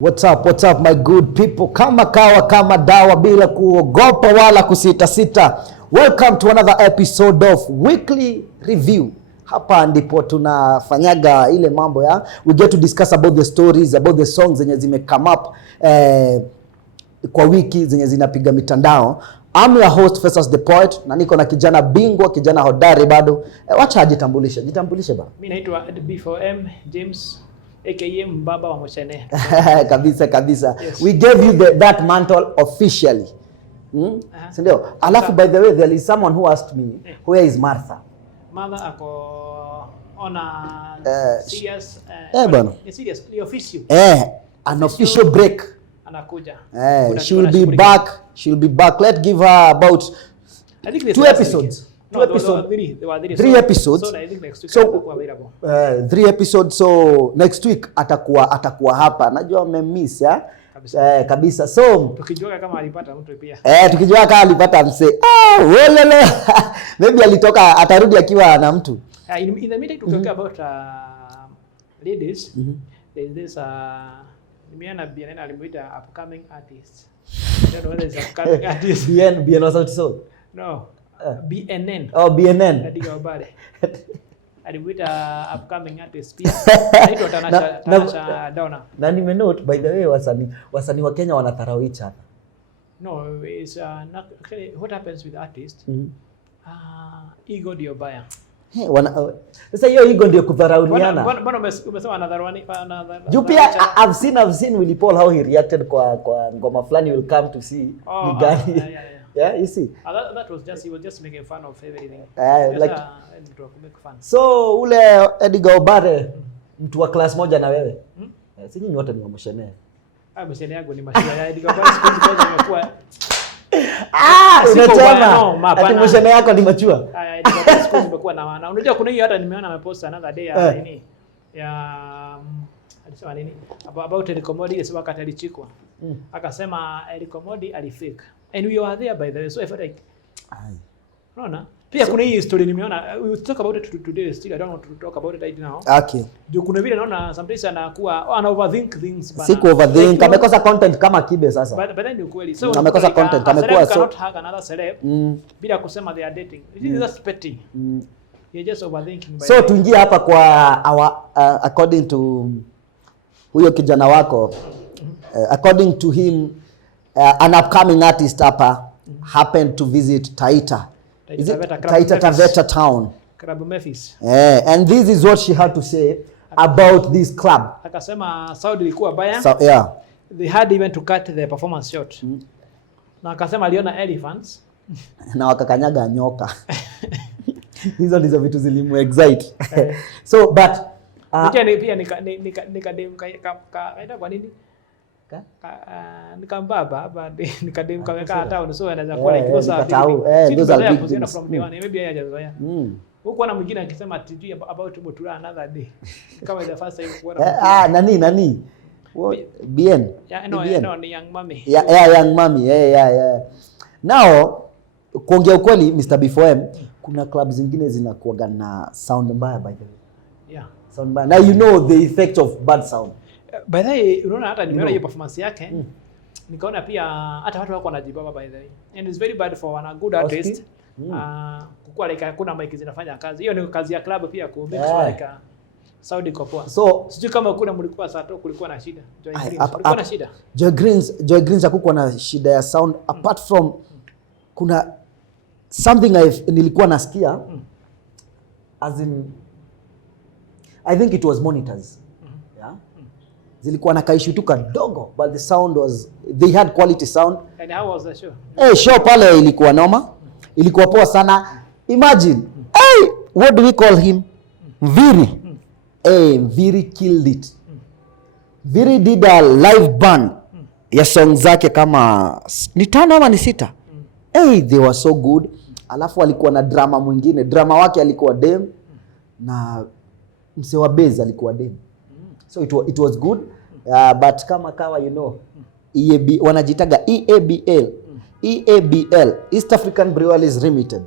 What's up my good people? Kama kawa kama dawa bila kuogopa wala kusita sita. Welcome to another episode of Weekly Review. Hapa ndipo tunafanyaga ile mambo ya we get to discuss about the stories, about the songs zenye zime come up kwa wiki zenye zinapiga mitandao. I'm your host Festus the Poet na niko na kijana bingwa, kijana hodari bado. Wacha ajitambulishe. Jitambulishe bana. Mimi naitwa B4M James aka Mbaba wa Moshene. kabisa. Yes. We gave you that mantle officially. Sindio? Alafu by the way, there is someone who asked me, where is Martha? Martha ako on a serious seriously official. An official break. Anakuja. She'll be back. Let's give her about I think 2 episodes. No, there were 3 episodes. So I think next week atakuwa available. 3 episodes, so next week atakuwa hapa. Najua mmemiss kabisa. So tukijua kama alipata mtu pia. Tukijua kama alipata mse. Wolele. Maybe alitoka atarudi akiwa na mtu. In the meeting to talk about ladies. There is this nimeona BNN alimuita upcoming artist. I don't know whether it's upcoming artist. BN was out so. No. BNN. Oh, BNN. Edgar Obare. Alimuita upcoming artist pia. Naitwa Tanasha Donna. Na nimenote by the way wasanii wa Kenya wanatharau each other. No, it's not actually what happens with artists. Ego ndio baya. Sasa hiyo ego ndio kudharauliana. Bwana umesema anadharauani. Juu pia I've seen Willy Paul how he reacted kwa ngoma fulani will come to see ni gani. Yeah, you see. That was just he was just making fun of everything. Like to make fun. So ule Edgar Obare mtu wa class moja na wewe. Si nyinyi wote ni wa Moshene. Moshene yangu ni mashia ya Edgar Obare siku moja imekuwa unachoma. Ati Moshene yako ni machua. Edgar Obare siku imekuwa na wana. Unajua kuna hiyo hata nimeona amepost another day ya nini? Ya alisema nini? About Edgar Obare sio wakati alichikwa. Akasema Edgar Obare alifake. And we were there by the way, so I felt like unaona pia kuna hii story nimeona, we will talk about it today still. I don't want to talk about it right now. Okay. Juu kuna vile naona sometimes anakuwa ana overthink things bana. Siku overthink, amekosa content kama Kibe sasa. But then ni ukweli. So amekosa content, amekuwa so cannot hug another celeb bila kusema they are dating. It is just petty. You're just overthinking. So tuingie hapa kwa our according to huyo kijana wako, according to him, an upcoming artist hapa happened to visit Taita Taveta town. Club Memphis. And this is what she had to say about this club. Akasema Saudi ilikuwa baya. So, yeah. They had even to cut the performance short. Na akasema aliona elephants. Na wakakanyaga nyoka. Hizo ndizo vitu zilimu excite. So but pia nikadem kwa nini? Nikambaba hapa nikadem kaweka town, so anaweza kuwa like those are big things from the one maybe hajazoea huko na mwingine akisema tijui about Mutura another day kama the first time kuona nani BN no ni young mommy young mommy yeah. Now kuongea ukweli Mr. B4M, kuna clubs zingine zinakuwa na sound mbaya by the way. Sound mbaya. Now you know the effect of bad sound. By the way, unaona hata nimeona hiyo performance yake. Nikaona pia hata watu wako wanajibaba by the way. And it's very bad for a good artist. Kukua like kuna mic zinafanya kazi. Hiyo ni kazi ya club pia ku make sure like Saudi kopoa. So sijui kama kuna mlikuwa saa tu kulikuwa na shida. Kulikuwa na shida. Joy Greens hakukuwa na shida ya sound apart from kuna something nilikuwa nasikia as in I think it was monitors. Zilikuwa na kaishu tu kadogo but the sound was they had quality sound. And how was the show? Show pale ilikuwa noma. Ilikuwa poa sana. Imagine. What do we call him? Viri. Viri killed it. Viri did a live band ya song zake kama ni 5 ama ni 6. They were so good. Alafu alikuwa na drama mwingine. Drama wake alikuwa dem na mse wa bass alikuwa dem. So it was good, but kama kawa you know EAB wanajitaga EABL East African Breweries Limited.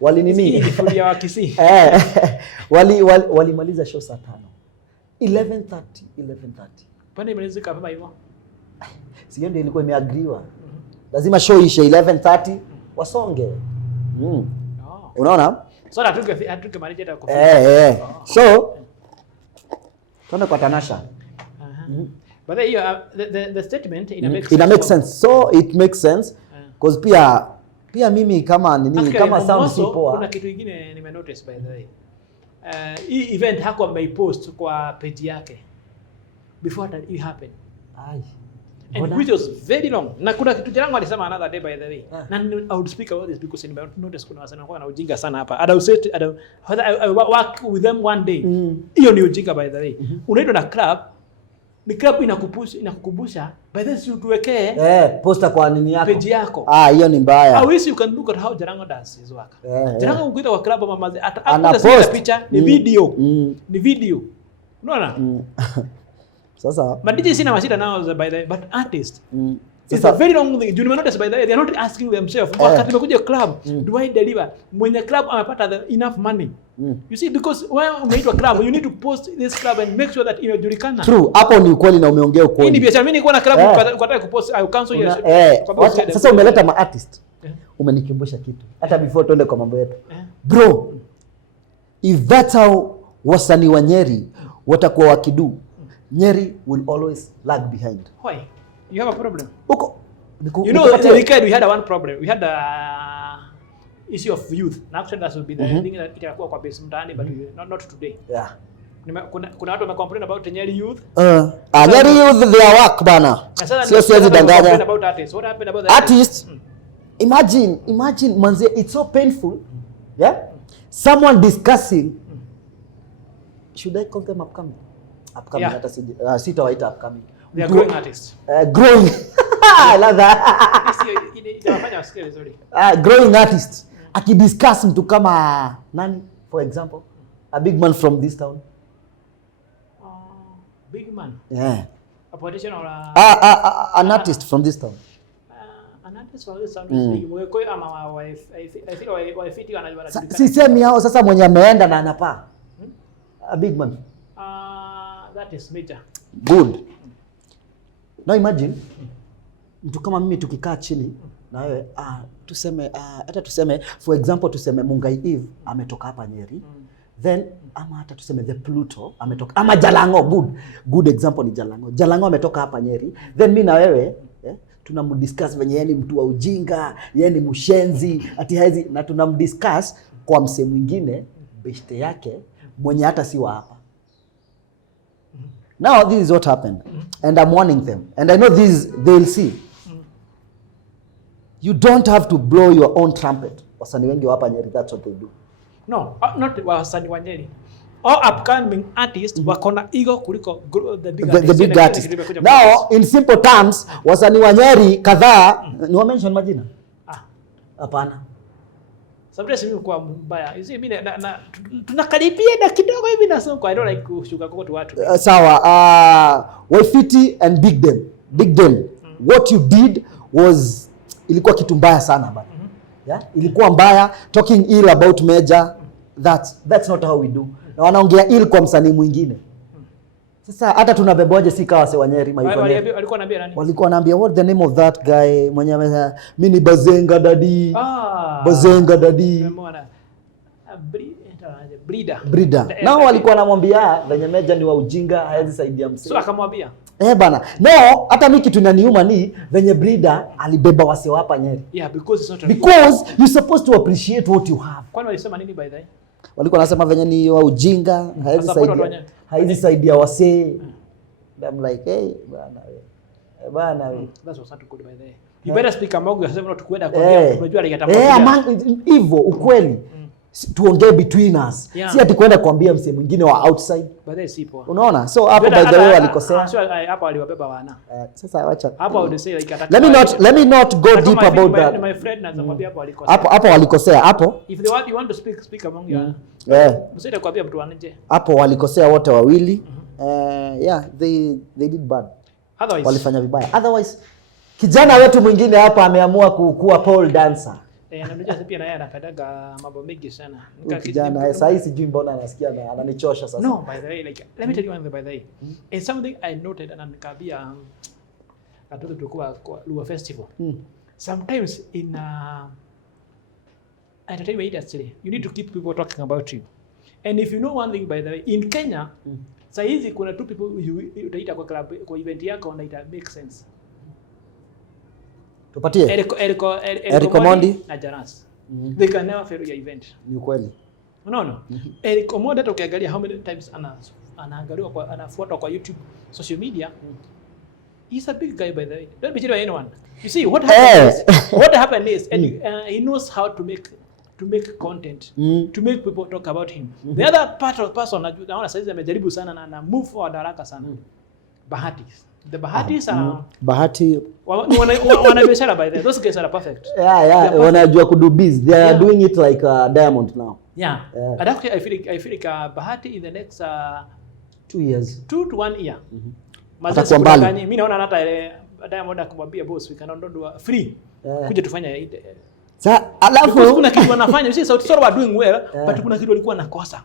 Wali nini? Walimaliza show saa 5. 11:30. Kwani mlizika kama hivyo? Sio ndio ilikuwa imeagriwa. Lazima show ishe 11:30 wasonge. Unaona? So hatuke manager ta kufika. So tuende kwa Tanasha. But the statement ina make sense. So it makes sense because pia mimi kama nini kama sound si poa. Kuna kitu kingine nime notice by the way. Hii event hakuwa amepost kwa page yake before that it happened. And which was very long. Na kuna kitu changu alisema another day by the way. Na I would speak about this because I notice kuna wasana kwa na ujinga sana hapa. And I work with them one day. Hiyo ni ujinga by the way. Unaitwa na club, ni club inakukumbusha by the way tuwekee poster kwa nini yako. Page yako. Hiyo ni mbaya. How is you can look at how Jarango does his work. Jarango ukita kwa club mama hata picha ni video. Ni video. Unaona? Sasa but DJ sina mashida nao by the but artist it's a very long thing. Do you notice by the way they are not asking themselves wakati nimekuja club do I deliver mwenye club amepata enough money you see because when umeitwa club you need to post this club and make sure that inajulikana. True, hapo ni ukweli na umeongea ukweli. Hii ni biashara. Mimi niko na club ukataka kupost I cancel your sasa umeleta ma artist umenikumbusha kitu hata before tuende kwa mambo yetu bro, if that's how wasanii wa Nyeri watakuwa wakidu, Nyeri will always lag behind. Why? You have a problem. You know, we had one problem. We had issue of youth. Now actually that would be the thing that itakuwa kwa base mtaani but not today. Yeah. Kuna watu wamecomplain about Nyeri youth. Nyeri youth their work bana. Sio siwezi danganya. About artists. What happened about the artists? Imagine manze, it's so painful. Yeah? Someone discussing should I call them upcoming? Upcoming hata sitawaita upcoming. They are growing artists. Growing. I love that. Inafanya wasikie vizuri. Growing artists. Akidiscuss mtu kama nani for example? A big man from this town. Big man. Yeah. A politician or an artist from this town. An artist from this town is big. Mwekoi ama wife. I think wafiti wanajua. Sisemi hao sasa mwenye ameenda na anapaa. A big man. That is major. Good. Now imagine mtu kama mimi tukikaa chini na wewe tuseme hata tuseme for example tuseme Mungai Eve ametoka hapa Nyeri. Then ama hata tuseme the Pluto ametoka ama Jalango, good example ni Jalango. Jalango ametoka hapa Nyeri. Then mimi na wewe tunamdiscuss venye yeye ni mtu wa ujinga, yeye ni mshenzi, ati hizi na tunamdiscuss kwa msee mwingine beshte yake mwenye hata si wa hapa. Now this is what happened and I'm warning them and I know this they'll see. You don't have to blow your own trumpet. Wasanii wengi wa hapa Nyeri, that's what they do. No, not wasanii wa Nyeri. All upcoming artists wakona ego kuliko the big artists. Now in simple terms, wasanii wa Nyeri kadhaa ni wa mention majina? Hapana. Sometimes mimi kwa mbaya. You see mimi tunakaribia na kidogo hivi na sio kwa I don't like kushuka kwa watu. Sawa. Waifiti and Big Dem. What you did was ilikuwa kitu mbaya sana bana. Yeah? Ilikuwa mbaya, talking ill about Major. That's not how we do. Na wanaongea ill kwa msanii mwingine. Sasa hata tunabeboje si kawa wa Nyeri walikuwa wanaambia nani? Walikuwa wanaambia what the name of that guy mwenye mimi ni Bazenga Daddy. Bazenga Daddy. Brida. Nao walikuwa wanamwambia venye Major ni wa ujinga, hawezi saidia msee. So akamwambia. Bana. No, hata mimi kitu inaniuma ni venye Brida alibeba wasee hapa Nyeri. Yeah, because it's not because you're supposed to appreciate what you have. Kwani walisema nini by the way? Walikuwa wanasema venye ni wa ujinga, hawezi saidia wasee. I'm like, hey, bana we. That was not good by the way. You better speak among yourself not kwenda kwa unajua hivyo ukweli. Tuongee between us. Si ati kwenda kuambia msee mwingine wa outside. By the way sipo. Unaona? So hapo by the way walikosea. Hapo waliwabeba wana. Sasa acha. Hapo I would say like let me not go deep about that. My friend nazakwambia hapo walikosea. Hapo walikosea hapo. If you want to speak among you. Msije kuambia mtu anje. Hapo walikosea wote wawili. They did bad. Otherwise walifanya vibaya. Otherwise kijana wetu mwingine hapa ameamua kuwa pole dancer. Na unajua pia naye anapendaga mambo mengi sana. Kijana sasa hivi sijui mbona anasikia na ananichosha sasa. No, by the way, like let me tell you one thing by the way. It's something I noted and nikabia katoto tulikuwa kwa Luo Festival. Sometimes in entertainment industry, you need to keep people talking about you. And if you know one thing by the way, in Kenya, saa hizi kuna two people utaita kwa club kwa event yako na ita make sense. Tupatie. Eric Omondi na Janas. They can never fail your event. Ni kweli. No. Eric Omondi hata ukiangalia how many times anaangaliwa kwa anafuatwa kwa YouTube, social media. He's a big guy by the way. Don't be by anyone. You see what happened is and he knows how to make content, to make people talk about him. The other person naona sasa amejaribu sana na move forward haraka sana. BAHATI'S. The BAHATI'S are Bahati wana biashara by the way. Those guys are perfect. Yeah, wanajua kudo biz. They are doing it like Diamond now. Yeah. And actually I feel like Bahati in the next 2 years. 2 to 1 year. Atakuwa mbali. Mimi naona hata Diamond akamwambia boss we cannot do free. Kuja tufanye alafu kuna kitu wanafanya, you see Sauti Sol were doing well, but kuna kitu walikuwa nakosa.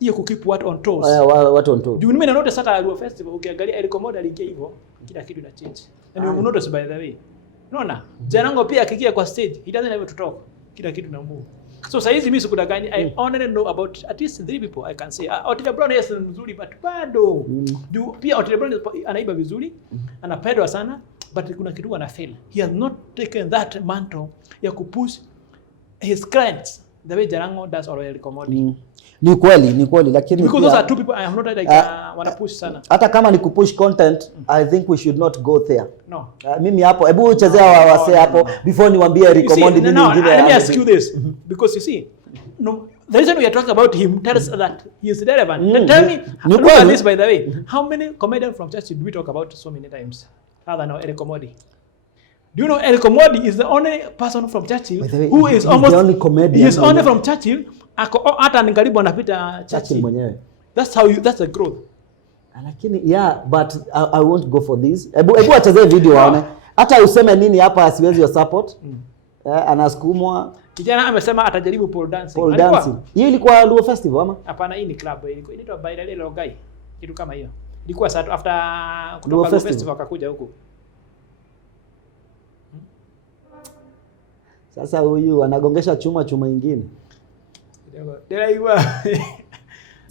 Hiyo ku keep what on toes. What on toes. Do you remember notice hata Luo Festival ukiangalia Eric Omondi aliingia hivyo, kila kitu ina change. And you notice by the way. Unaona? Jarango pia akikia kwa stage, he doesn't have to talk. Kila kitu na move. So sasa hizi mimi sikudanganya, I only know about at least 3 people I can say. Otile Brown yes ni mzuri but bado. Pia Otile Brown anaiba vizuri, anapendwa sana. But kuna kitu ana fail. He has not taken that mantle ya kupush his clients the way Jarango does or Eric Omondi. Ni kweli lakini because those are two people I am not like wana push sana. Hata kama ni kupush content, I think we should not go there. No. Mimi hapo hebu chezea wase hapo before niwaambie Eric Omondi nini nyingine. Let me ask you this because you see the reason we are talking about him tells us that he is relevant. Tell me, look at this by the way. How many comedians from Churchill do we talk about so many times? Other than Eric Omondi. Do you know Eric Omondi is the only person from Churchill who is almost the only comedian. He is only from Churchill. Hata ni karibu anapita Churchill mwenyewe. That's the growth. Lakini but I won't go for this. Hebu acheze video waone. Hata useme nini hapa asiwezi wa support. Anasukumwa. Kijana amesema atajaribu pole dancing. Pole dancing. Hiyo ilikuwa Luo Festival ama? Hapana, hii ni club. Inaitwa Bailale Logai. Kitu kama hiyo. Ilikuwa after kutoka Luo Festival akakuja huko. Sasa huyu anagongesha chuma nyingine. Deraiwa.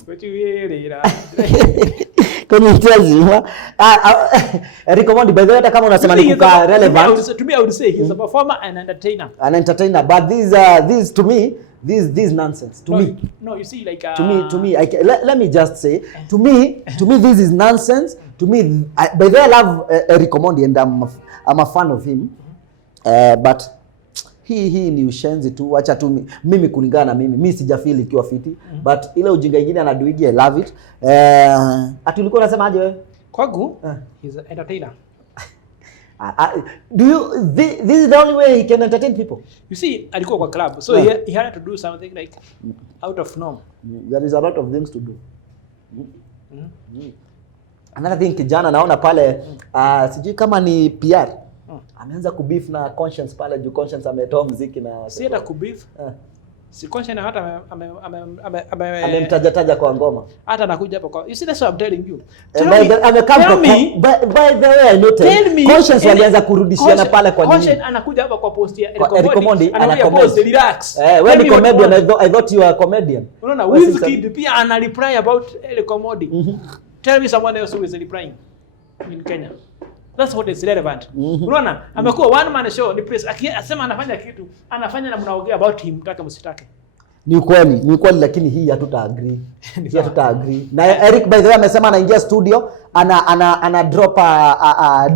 What you hear? Can you tell me? Eric Omondi by the way hata kama unasema ni kuka relevant. To me I would say he's a performer and entertainer. An entertainer, but these to me this nonsense. No, you see like to me let me just say to me this is nonsense. To me by the way I love Eric Omondi and I'm a fan of him. But hii ni ushenzi tu, acha tu mimi kulingana na mimi sijafeel ikiwa fiti, but ile ujinga nyingine anaduigi I love it. Ati ulikuwa unasemaje wewe? Kwangu he's an entertainer. This is the only way he can entertain people. You see alikuwa kwa club so he had to do something like out of norm. There is a lot of things to do. Another thing kijana naona pale sijui kama ni PR. Ameanza kubeef na Conscience pale juu Conscience ametoa muziki na si hata kubeef. Si Conscience hata amemtaja kwa ngoma. Hata anakuja hapo kwa. You see that's what I'm telling you. By the way I noted Conscience walianza kurudishiana pale kwa nini? Conscience anakuja hapa kwa post ya Eric Omondi anakuja post relax. Wewe ni comedian, I thought you are a comedian. Unaona Wizkid pia ana reply about Eric Omondi. Tell me someone else who is replying in Kenya. That's what is relevant. Unaona? Amekuwa one man show, ni press akisema anafanya kitu, anafanya na mnaongea about him taka msitake. Ni kweli lakini hii hatuta agree. Na Eric by the way amesema anaingia studio, ana drop a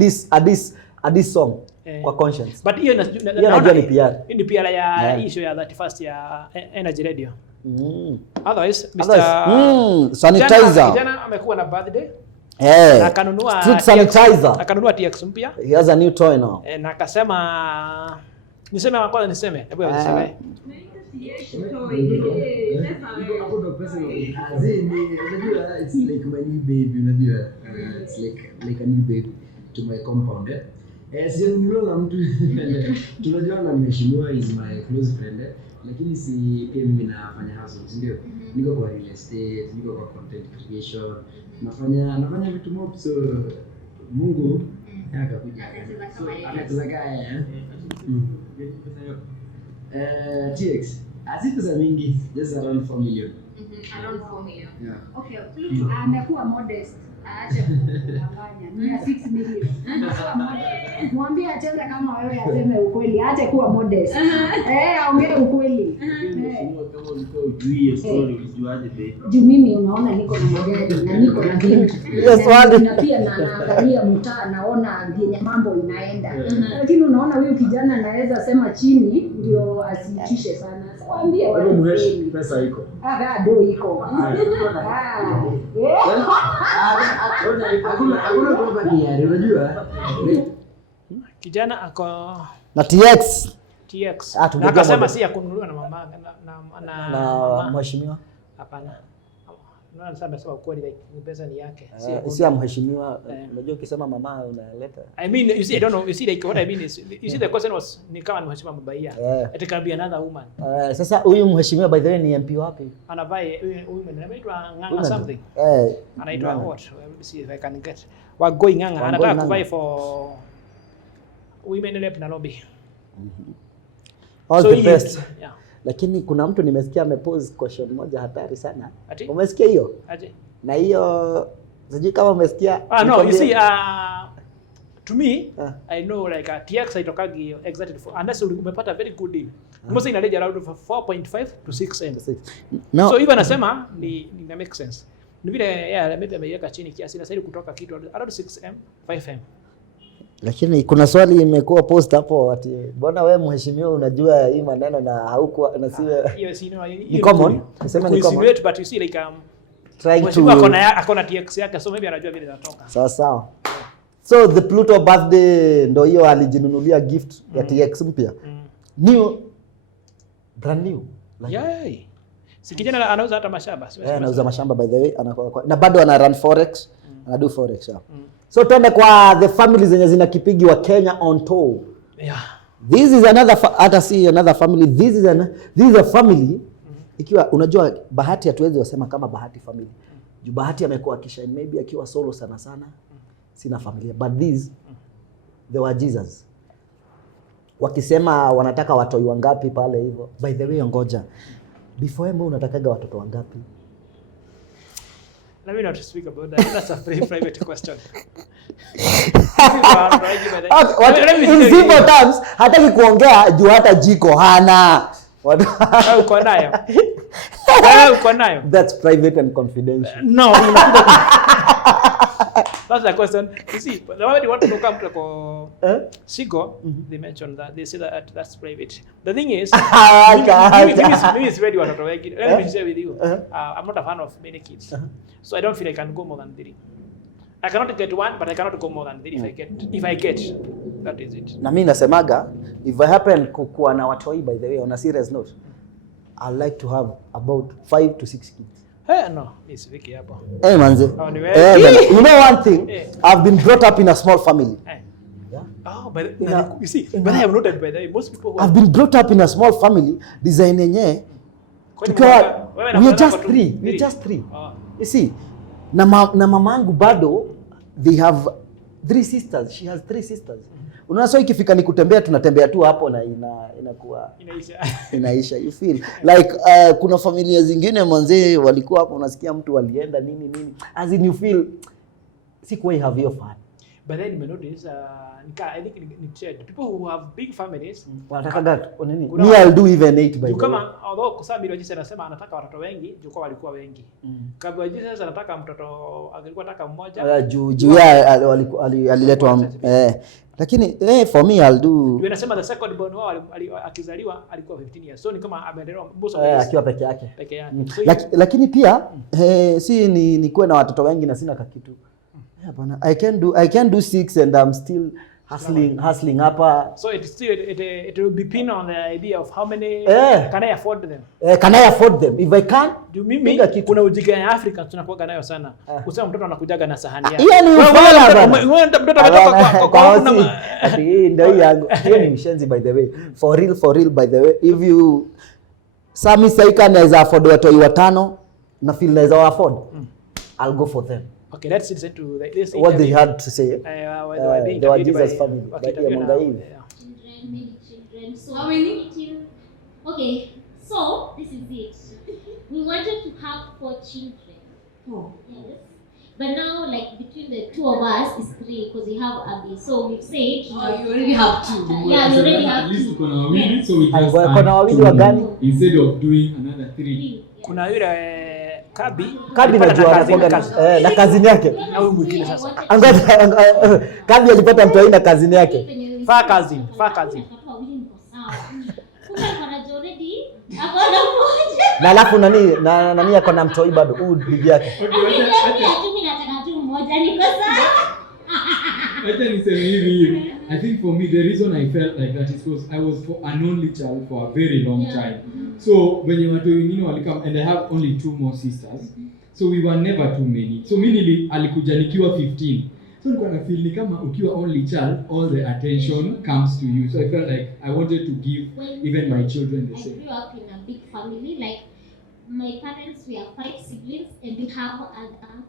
this song kwa Conscience. But hiyo najua ni PR. Ni PR ya issue ya 31st ya Energy Radio. Otherwise Mr. Sanitizer. Jana amekuwa na birthday. Akanunua street sanitizer. Akanunua TX mpya. He has a new toy now. Na akasema niseme. Hebu niseme. It's like my new baby, unajua. It's like a new baby to my compound. Sijanunuliwa na mtu. Tunajua na mheshimiwa is my close friend, lakini si pia mimi nafanya hustle, ndio. Niko kwa real estate, niko kwa content creation, nafanya vitu mob, so Mungu akakuja akatuzaka TX pesa mingi, just around 4 million. Around 4 million. Yeah. Okay, Pluto amekuwa modest. Aache kudanganya. Ni 6 million. Mwambie acheze kama wewe, aseme ukweli. Aache kuwa modest. Aongee ukweli. Kama ulikuwa ujui story ulijuaje babe? Juu mimi unaona niko na magari na niko na vitu. Na pia naangalia mtaa, naona vyenye mambo inaenda. Lakini unaona huyu kijana anaweza sema chini ndio asitishe sana. Waambie wewe pesa iko. Bado iko. Hakuna property yari, unajua? Kijana ako Na TX. Na akasema si ya kununuliwa na mama na mheshimiwa. Hapana. Anasema ukweli, like pesa ni yake. Si ya mheshimiwa. Unajua ukisema mama unaleta. I mean, you see, I don't know. You see, like what I mean is, you see the question was ni kama ni mheshimiwa Mbaia. It can be another woman. Sasa huyu mheshimiwa by the way ni MP wapi? Anavai women anaitwa Nganga something. Anaitwa what? Let me see if I can get. Wagoi Nganga anataka kuvai for women rep na lobby. All the best. Yeah. Lakini kuna mtu nimesikia amepose question moja hatari sana. Umesikia hiyo? Na hiyo sijui kama umesikia. No, you see to me I know like TX haitokagi exactly for unless umepata very good deal. Most in range around 4.5 to 6M. No. So even nasema ni make sense. Ni vile maybe ameiweka chini kiasi na sasa kutoka kitu around 6M, 5M. Lakini kuna swali imekuwa post hapo ati mbona wewe mheshimiwa unajua hii maneno na hauko na siwe hiyo si ni common, nasema ni common, but you see like trying to akona TX yake, so maybe anajua vile inatoka. Sawa. So the Pluto birthday ndo hiyo alijinunulia gift ya TX mpya. New, brand new. Yeah. Si kijana anauza hata mashamba. Anauza mashamba by the way, na bado ana run forex, anadu forex hapo. So tuende kwa the families zenye zina kipigi wa Kenya on tour. Yeah. This is another family. This is a family. Ikiwa unajua Bahati hatuwezi wasema kama Bahati family. Juu Bahati amekuwa akishine maybe akiwa solo sana. Sina familia. But these they were Jesus. Wakisema wanataka watoi wangapi pale hivyo. By the way ngoja. Before mbo unatakaga watoto wangapi? Let me not speak about that. That's a very private question. In simple terms, hataki kuongea juu hata jiko hana. Uko nayo. Uko nayo. That's private and confidential. No. That's the question. You see, the moment you want to come to Sigo, they mentioned that. They say that that's private. The thing is, maybe it's very watoto wengi. Let me share with you. I'm not a fan of many kids. So I don't feel I can go more than 3. I cannot get 1, but I cannot go more than 3 if I get. That is it. Na mimi nasemaga, if I happen kuwa na watoi by the way on a serious note, I'd like to have about 5 to 6 kids. No, it's Vicky hapo. Manze. You know one thing, I've been brought up in a small family. Yeah. Oh, but you see, but I have noted by the way, most people I've been brought up in a small family, design yenyewe. We are just 3. We just 3. You see, na mamangu bado they have 3 sisters. She has 3 sisters. Unaona, so ikifika ni kutembea tunatembea tu hapo na inakuwa inaisha. You feel like kuna familia zingine manzee walikuwa hapo unasikia mtu walienda nini as in you feel sikuwahi have your fun. But then you notice I think in church people who have big families wanataka nini? Me I'll do even 8 by kama although kusema Jesus anasema anataka watoto wengi juu kwa walikuwa wengi. Kabla Jesus anataka mtoto alikuwa anataka mmoja. Juu aliletwa lakini for me I'll do. Yeye anasema the second born wao akizaliwa alikuwa 15 years. So ni kama ameendelewa akiwa peke yake. So lakini pia si ni kuwe na watoto wengi na sina kakitu. Hapana, I can do 6 and I'm still hustling hapa. So it will be pin on the idea of how many can I afford them. Can I afford them? If I can, do mimi kuna ujinga ya Afrika tunakuwa nayo sana. Kusema mtoto anakujaga na sahani yake. Hiyo ni ufala bana. Wewe mtoto ametoka kwa ndio yangu. Hiyo ni mshenzi by the way. For real by the way. If you Sami Saika naweza afford watu 5 na feel naweza afford. I'll go for them. Okay, let's listen to this. What they had to say. They were Jesus family. Children. So how many? Okay, so this is it. We wanted to have 4 children. Oh. Yes. But now, like, between the 2 of us is 3 because we have Abby. So we've said... Oh, you already have 2. Yeah, we already have 2. At least kuna wawili, so we just kuna wawili wa gani? Instead of doing another 3. Kuna yule Kabi najua anakuanga na kazini yake. Na huyu mwingine sasa. Kabi alipata mtu na kazini yake. Fa kazi. Na alafu nani yako na mtoi bado huyu bibi yake. I think for me the reason I felt like that is because I was an only child for a very long time. So when you watu wengine walikam, and I have only 2 more sisters, so we were never too many. So mimi alikuja nikiwa 15. So nilikuwa na feel ni kama ukiwa only child, all the attention comes to you. So I felt like I wanted to give even my children the same. I grew up in a big family. Like my parents, we are 5 siblings, and we have other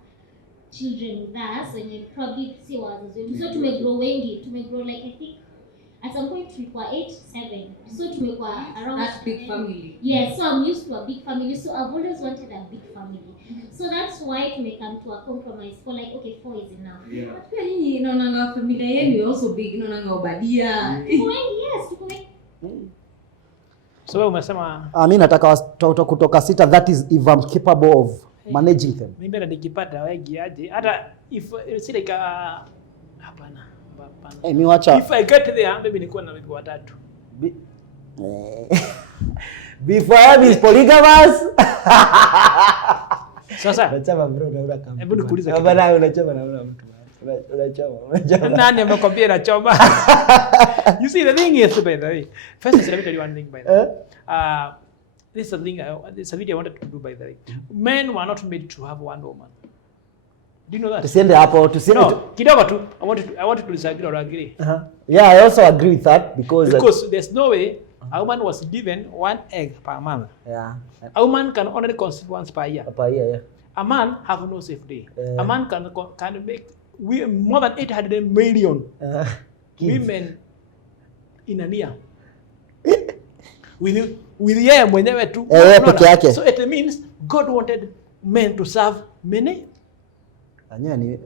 children with us, and you probably see what so to make grow like I think at some point we were 8, 7. So to make around that big family. Yes, so I'm used to a big family. So I've always wanted a big family. So that's why to make come to a compromise for like okay 4 is enough. Yeah. But pia nyinyi inaonanga familia yenu also big, inaonanga Obadia. Yes, to make. So wewe umesema mimi nataka watoto kutoka 6, that is if I'm capable of managing them. Mimi nikipata wengi aje hata if si like hapana. Mimi wacha if I get there maybe niko na bibi 3. Before I is polygamous. Sasa nachama bro na unakam. Hebu nikuulize kitu. Bana unachama na una mtu. Unachama. Nani amekwambia nachoma? You see the thing is by the way. First let me tell you one thing by the way. This is something it's a video I wanted to do by the way. Men were not made to have one woman. Do you know that? Tusiende hapo, tusiende. No, kidogo tu. I wanted to disagree or agree. Yeah, I also agree with that because there's no way a woman was given 1 egg per month. Yeah. A woman can only conceive once per year. Per year, yeah. A man have no safe day. A man can make more than 800 million women in a year. with yeye mwenyewe tu. Peke yake. So it means God wanted men to serve many. Anyani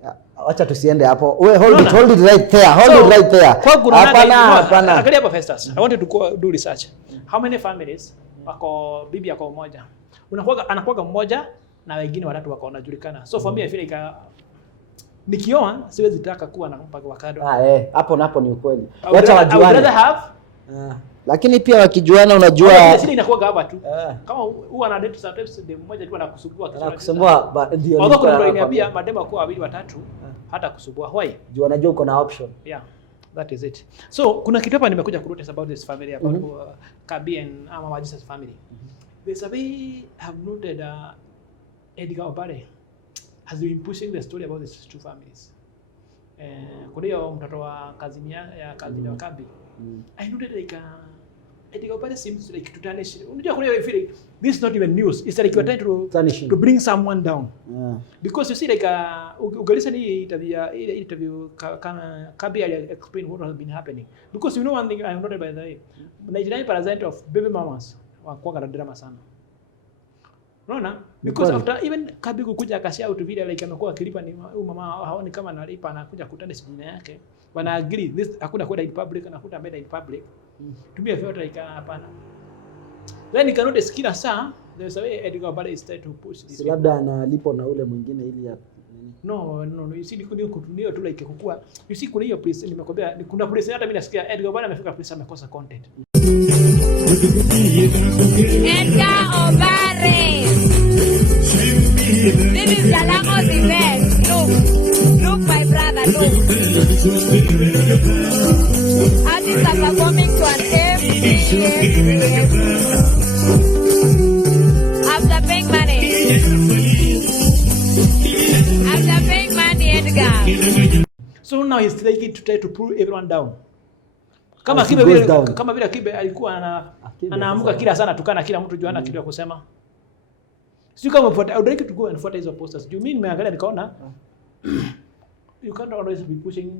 acha tusiende hapo. Hold it right there. Hold it right there. Hapana. Angalia hapa first. I wanted to do research. How many families wako bibi yako mmoja? Anakuwa mmoja na wengine 3 wako wanajulikana. So for me I feel like nikioa siwezi taka kuwa na mpaka wakado. Hapo ni ukweli. Wacha wajuane. I would rather have lakini pia wakijuana unajua sisi inakuwa hapa tu. Kama huwa na date sometimes ndio mmoja tu anakusumbua ndio although kuna niambia madema kwa 2 3 hata kusumbua why juu anajua uko na option. Yeah, that is it. So kuna kitu hapa nimekuja kunotice about this family about Kabi and Mama's family. There's a way have noted Edgar Obare has been pushing the story about these 2 families. Kwa hiyo mtoto wa kazini ya kazini wa Kabi. I noted like Edgar Obare seems like to tarnish. Unajua kuna hiyo feeling this is not even news. It's like you're trying to bring someone down. Yeah. Because you see like ugalisa ni interview kama Kabi explain what has been happening. Because you know one thing I noted by the way, 99% of baby mamas wako na drama sana. Unaona? Because after even Kabi kukuja akashare out video like amekuwa akilipa ni huyu mama haoni kama analipa anakuja kutanda jina yake. Wana agree this hakuna kwenda in public na hakuna mbele in public. Tumia vyote like hapana. Then you cannot kila saa there's a way Edgar Obare is trying to push this. Labda analipo na ule mwingine ili ya No, you see kutunio tu like kukua. You see kuna hiyo place nimekwambia kuna place hata mimi nasikia Edgar Obare amefika place amekosa content. Edgar Obare. This is Jalamo the best. Look my brother. Artists are performing to an empty after paying money. After paying money, Edgar. So now he's trying to try to pull everyone down. Kama vile Kibe alikuwa anaamka kila sana tukana kila mtu juana kitu ya kusema. Sio kama ufuata, I would like to go and fuata hizo posters. Do you mean nimeangalia nikaona you can't always be pushing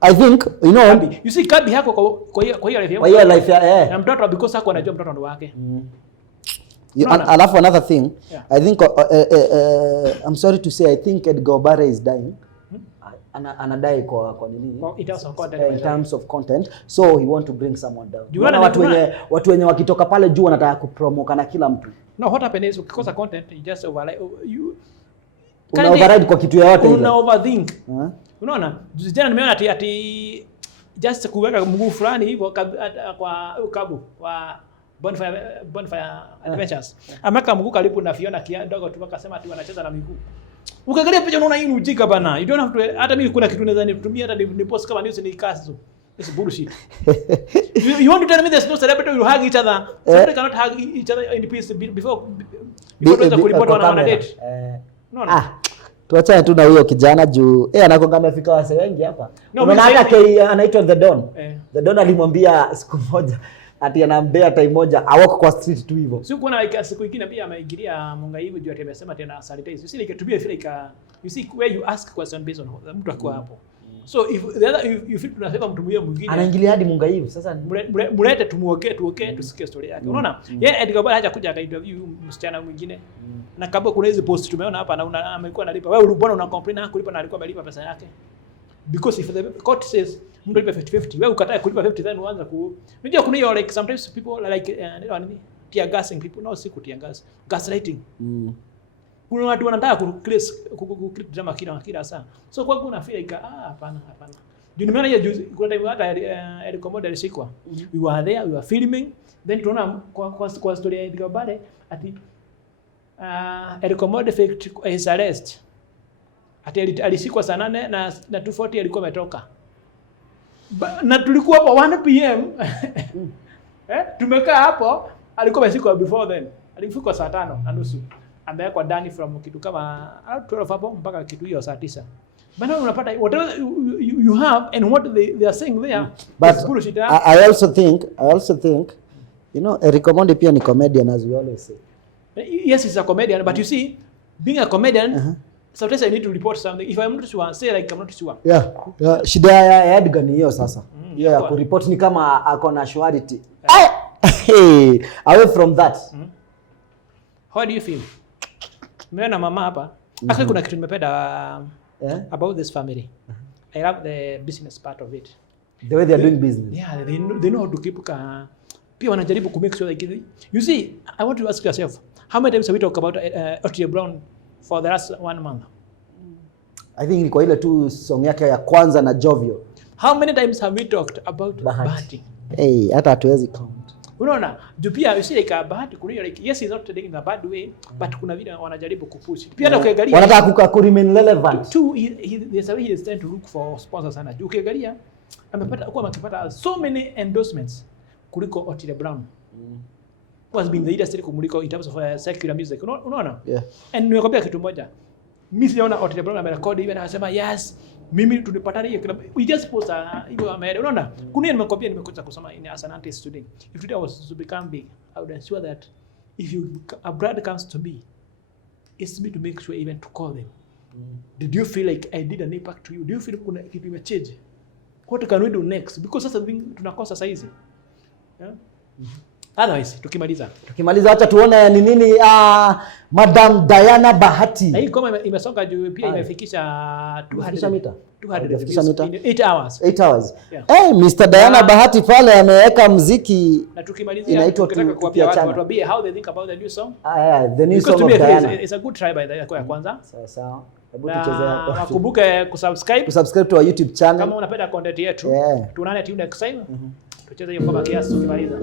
I think you know Kabi. You see Kabi hako kwa hiyo life. Kwa hiyo life na mtoto because hako anajua mtoto ndo wake. Alafu another thing, yeah. I think I'm sorry to say I think Edgar Obare is dying. Anadai kwa nini? In terms of content. So he want to bring someone down. Watu wenye wakitoka pale juu wanataka kupromoka na kila mtu. No, what happens is ukikosa content you just override kwa kitu yote ile. Overthink. Unaona? Jana nimeona ati just kuweka mguu fulani hivyo kwa kabu wa Bonfire Adventures. Ameka mguu karibu na Fiona kidogo tu akasema ati wanacheza na miguu. Ukiangalia picha unaona hii ni ujinga bana. You don't have to, hata mimi kuna kitu naweza nitumia hata ni post kama news ni kazo. It's bullshit. You want to tell me there's no celebrity who hug each other? Celebrity cannot hug each other in peace before report wana date. No. Tuachane tu na huyo kijana juu anakonga amefika wase wengi hapa. Unaona hata anaitwa The Don. The Don alimwambia siku moja ati anaambia time moja awako kwa street tu hivyo. Sio kuona like siku nyingine pia ameingilia Munga hivi juu atemesema tena sanitize. You see like to be feel like you see where you ask question based on mtu akwa hapo. So if the other you feel tunasema mtu mwingine anaingilia hadi Munga hivi. Sasa mlete tumuongee tusikie story yake. Unaona? Yeye Edgar Obare haja kuja akainterview msichana mwingine. Na kabla kuna hizo post tumeona hapa na amekuwa analipa. Wewe mbona una complain hako kulipa na alikuwa amelipa pesa yake? Because if the court says mtu alipa 50-50, wewe ukatae kulipa 50 then uanza unajua kuna hiyo like sometimes people like tear gassing people, no si tear gas, gaslighting. Kuna watu wanataka ku-create drama kila saa. So kwa kuna feel like hapana. Juu nimeona hiyo juzi kuna time hata Edgar Obare alishikwa. We were there, we were filming, then tunaona kwa story ya Edgar Obare ati Edgar Obare faked his arrest. Ati alishikwa saa 8 na 2:40 alikuwa ametoka. Na tulikuwa hapo 1 PM. Tumekaa hapo, alikuwa ameshikwa before then. Alifika saa 5:30. Amewekwa ndani from kitu kama 12 hapo mpaka kitu hiyo saa 9. Bana unapata whatever you have and what they are saying there. But bullshit. I also think you know Edgar Obare pia ni comedian as we always say. Yes, he's a comedian, but you see being a comedian sometimes I need to report something. If I'm not sure, say like I'm not sure. Yeah. Shida ya Edgar ni hiyo sasa. Hiyo ya kureport ni kama ako na surety. Hey, away from that. How do you feel? Mimi na mama hapa. Actually kuna kitu nimependa about this family. I love the business part of it. The way they are doing business. Yeah, they know how to keep pia wanajaribu to make sure like you see, I want to ask yourself, how many times have we talked about Otile Brown for the last 1 month? I think ni kwa ile tu song yake ya kwanza na Jovio. How many times have we talked about Bahati? Hey, hata hatuwezi count. Unaona, juu pia you see like Bahati kuna like yes he's not taking in a bad way, but kuna vile wanajaribu kupush. Pia hata ukiangalia wanataka ku remain relevant. Two he is trying to look for sponsors sana. Juu ukiangalia amepata so many endorsements kuliko Otile Brown. Who has been the industry kumuliko in terms of secular music. Unaona? Yeah. And nimekwambia kitu moja. Mimi siona Otile Brown amerekodi hivi anasema yes, mimi tulipatana hiyo club. We just post hivyo ameenda. Unaona? Kuna nimekwambia nimekuja kusoma as an artist today. If today I was to become big, I would ensure that if a brand comes to me, it's me to make sure even to call them. Did you feel like I did an impact to you? Do you feel kuna kitu imechange? What can we do next? Because sasa tunakosa saa hizi. Yeah? Otherwise, tukimaliza acha tuone ni nini Madam Diana Bahati. Na hii kama imesonga juu pia imefikisha 200 mita. 8 hours. 8 hours. Yeah. Hey, Mr. Diana Bahati pale ameweka muziki. Na tukimalizia tunataka kuambia watu watuambie how they think about the new song. The new song of Diana. It's a good try by the ya kwanza. Sawa. Hebu tucheze hapo. Wakumbuke kusubscribe to our YouTube channel. Kama unapenda content yetu. Tuonane tu next time. Tucheze hiyo kama kiasi tukimaliza.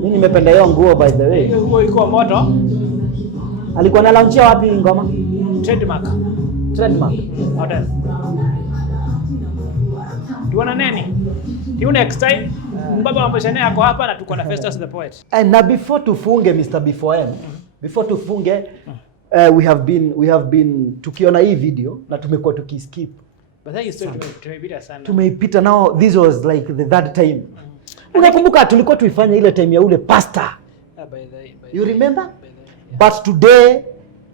Mimi nimependa hiyo nguo by the way. Hiyo nguo iko moto. Alikuwa analaunchia wapi ngoma? Trademark. Hotel. Tuona nini? You next time. Mbaba mambashane yako hapa na tuko na Festus the Poet. And na before tufunge Mr. Before tufunge we have been tukiona hii video na tumekuwa tukiskip. But that is still tumeipita sana. Tumeipita now, this was like the third time. Unakumbuka tulikuwa tuifanya ile time ya ule pastor. You remember? But today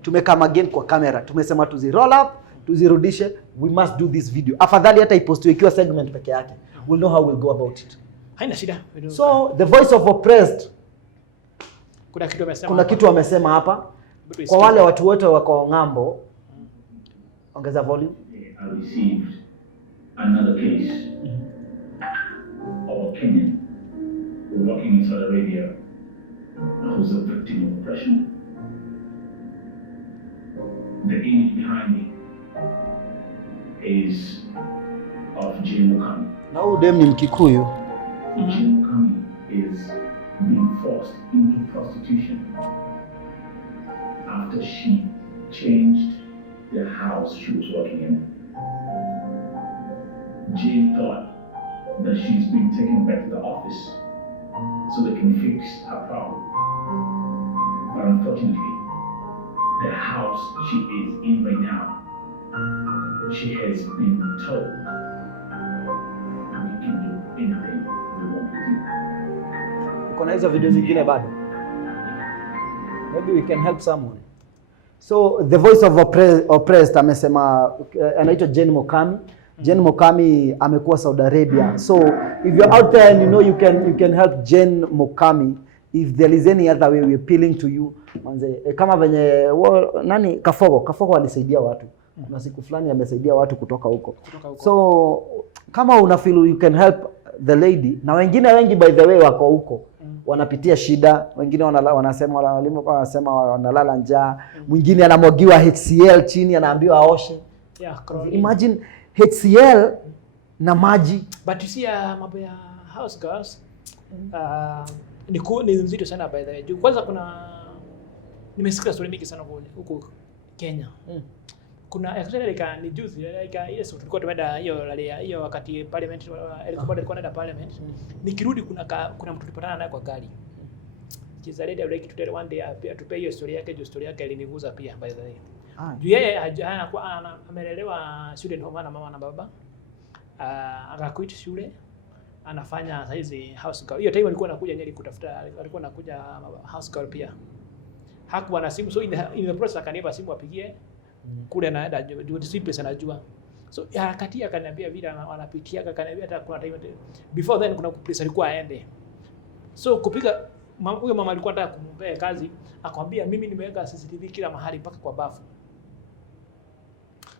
tumekama again kwa camera. Tumesema roll up, tuzirudishe. We must do this video. Afadhali hata ipostiwe ikiwa segment peke yake. We'll know how we'll go about it. Haina shida. So the voice of oppressed. Kuna kitu amesema hapa. Kwa wale watu wote wako ng'ambo. Ongeza volume. I received another case of a Kenyan working in Saudi Arabia who's a victim of oppression. The image behind me is of Jane Mukami. Na huyu dem ni Mkikuyu. Jane Mukami is being forced into prostitution after she changed the house she was working in. Jane thought that she's being taken back to the office so they can fix her problem. But unfortunately, the house she is in right now, she has been told we can do anything we want to do. Kuna hizo video zingine bado. Maybe we can help someone. So the voice of oppressed amesema anaitwa Jane Mukami. Jane Mukami amekuwa Saudi Arabia. So if you're out there and you know you can help Jane Mukami, if there is any other way, we're appealing to you. Manze kama venye nani Kafogo alisaidia watu. Kuna siku fulani amesaidia watu kutoka huko. So kama una feel you can help the lady, na wengine wengi by the way wako huko. Wanapitia shida, wengine wanasema wanalala njaa, mwingine anamwagiwa HCL chini anaambiwa aoshe. Yeah, imagine HCL na maji. But you see mambo ya house girls ni nzito sana by the way. Kwanza nimesikia story mingi sana huko Kenya. Kuna actually ni juzi ile sio tulikuwa tumeenda hiyo wakati parliament Edgar Obare alikuwa anaenda parliament. Nikirudi kuna mtu tulipatana naye kwa gari. Kizaledi like today one day tupe hiyo story yake, story yake iliniguza pia by the way. Juu yeye amelelewa student home na mama na baba. Akaquit shule. Anafanya saizi house girl. Hiyo time alikuwa anakuja Nyeri kutafuta, alikuwa anakuja house girl pia. Hakuwa na simu, so in the process akanipa simu apigie kule naenda juu pesa najua. So harakati akaniambia vile wanapitia, akaniambia hata kuna time before then kuna place alikuwa aende. So kupiga huyo mama alikuwa anataka kumpea kazi, akamwambia mimi nimeweka CCTV kila mahali mpaka kwa bafu.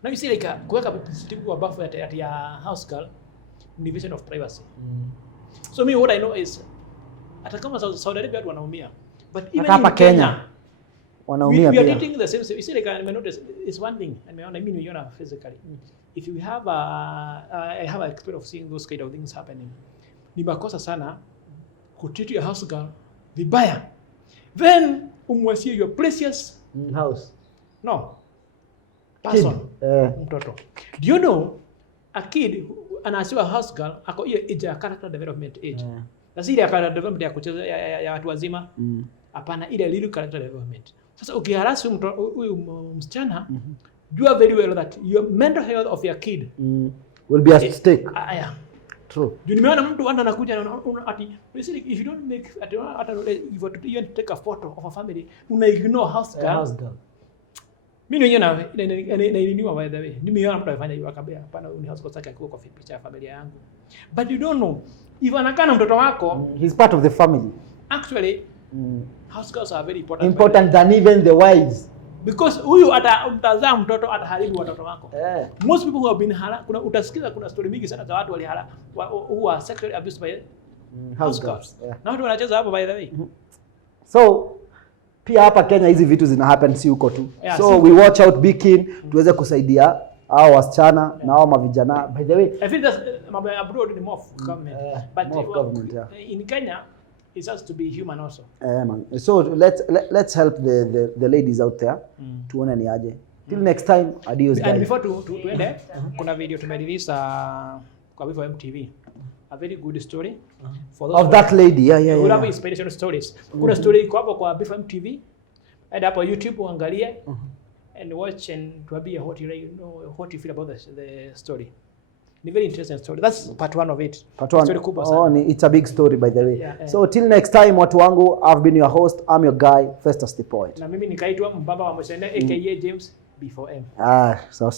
Na you like kuweka CCTV kwa bafu ya house girl ni vision of privacy. So me what I know is hata kama Saudi Arabia watu wanaumia, but even hapa Kenya wanaumia we are pia. dating the same. You see like I notice it's one thing and I mean you know physically. If you have I have an experience of seeing those kind of things happening. Ni makosa sana kutreat your house girl vibaya. Then umwasie your precious house. No. Person. Mtoto. Do you know a kid anaasiwa house girl ako hiyo age ya character development age. Na si ile ya character development ya kucheza ya watu wazima. Hapana, ile little character development. Sasa ukiharasi huyu msichana, jua very well that your mental health of your kid will be at stake. Yeah. True. Juu nimeona mtu anakuja ati if you don't make if you even take a photo of a family, una ignore house girl. Mimi niona na iliniwa by the way. Nimeona mtu anafanya hivyo akabea hapana ni house girl saka kwa picha ya familia yangu. But you don't know if anakana mtoto wako, he's part of the family. Actually, house girls are very important than even the wives. Because huyu mtazaa mtoto ataharibu watoto wako. Most people who have been utasikiza kuna story mingi sana za watu who are sexually abused by house girls. Na watu wanacheza hapo by the way. So pia hapa Kenya hizi vitu zina happen si huko tu. So we watch out, be keen, tuweze kusaidia hao wasichana na hao mavijana. By the way, I feel that abroad ni more government. But government, in Kenya It has to be human also. Man. So let's help the ladies out there. Tuone ni aje. Till next time, adios guys. And before tuende, kuna video tumerelease kwa BFM TV. A very good story for those Of that lady. Yeah. We have inspirational stories. Kuna story iko hapo kwa BFM TV. And hapo YouTube uangalie and watch and tuambie what you feel about the story. Ni very interesting story. That's part 1 of it. Part 1. Story kubwa sana. It's a big story by the way. Yeah. So till next time watu wangu, I've been your host. I'm your guy, Festus the Poet. Na mimi nikaitwa Mbaba wa Msende aka James B4M. So